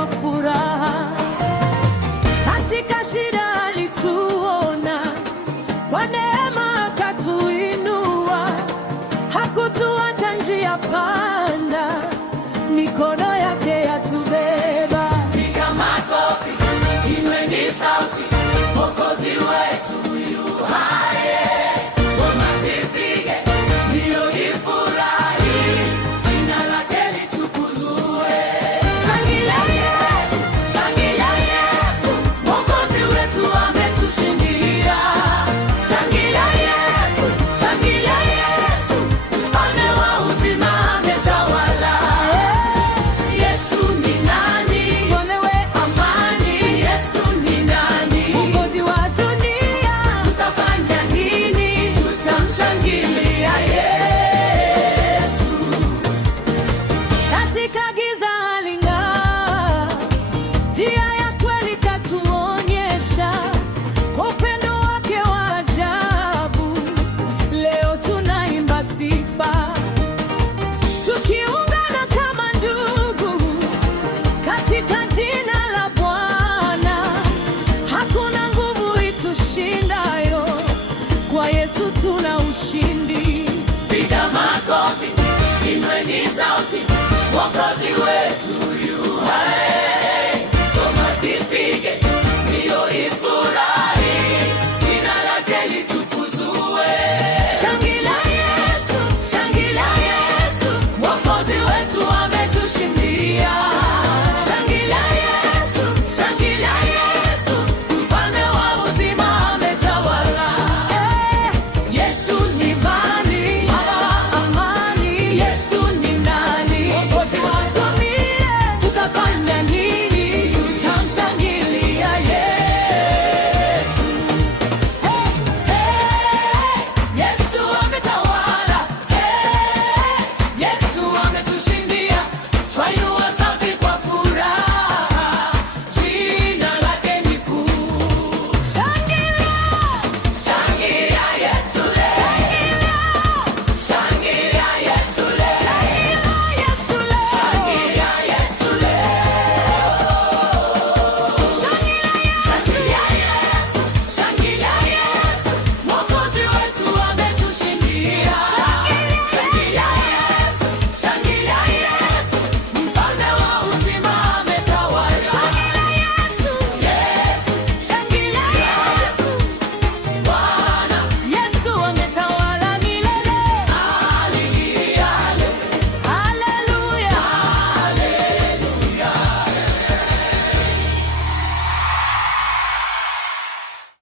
kwa furaha. Katika shida alituona, kwa neema akatuinua, hakutuacha njia panda, mikono yake yatubeba. Piga makofi, inueni sauti, Mwokozi wetu yu hai. Ngoma zipige, ndio ifurahi, jina lake litukuzwe. Shangilia Yesu, shangilia Yesu, Mwokozi wetu ametushindia. Shangilia Yesu, shangilia Yesu, Mfalme wa uzima ametawala. Yesu ni nani? Tolewe Amani. Yesu ni nani? Mwokozi wa dunia. Tutafanya nini? Tutamshangilia Yesu. Katika giza aling'aa, njia ya kweli katuonyesha, kwa upendo wake wa ajabu leo tunaimba sifa, tukiungana kama ndugu katika jina la Bwana. Hakuna nguvu itushindayo, kwa Yesu tuna ushindi. Piga makofi, inueni sauti, Mwokozi wetu